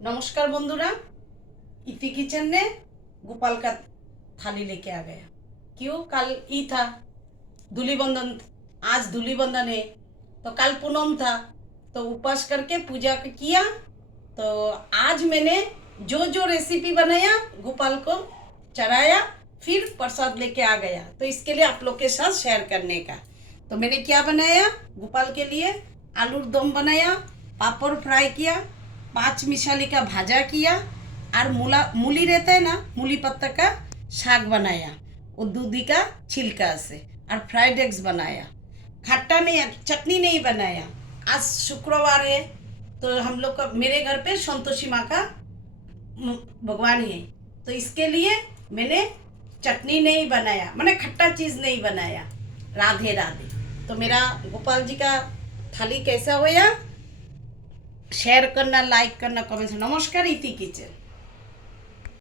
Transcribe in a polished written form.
नमस्कार बंधुरा। इति किचन ने गोपाल का थाली लेके आ गया। क्यों? कल ई था धूली बंधन, आज धूली बंधन है तो कल पूनम था तो उपवास करके पूजा किया। तो आज मैंने जो जो रेसिपी बनाया गोपाल को चढ़ाया, फिर प्रसाद लेके आ गया। तो इसके लिए आप लोग के साथ शेयर करने का। तो मैंने क्या बनाया गोपाल के लिए, आलूर दम बनाया, पापड़ फ्राई किया, 5 मिसाली का भाजा किया और मूली रहता है ना, मूली पत्ता का साग बनाया वो दूधी का छिलका से, और फ्राइड एग्स बनाया। खट्टा नहीं, चटनी नहीं बनाया। आज शुक्रवार है तो हम लोग का मेरे घर पे संतोषी माँ का भगवान है, तो इसके लिए मैंने चटनी नहीं बनाया, मैंने खट्टा चीज़ नहीं बनाया। राधे राधे। तो मेरा गोपाल जी का थाली कैसा हुआ, शेयर करना, लाइक करना, कमेंट। नमस्कार इति किचन।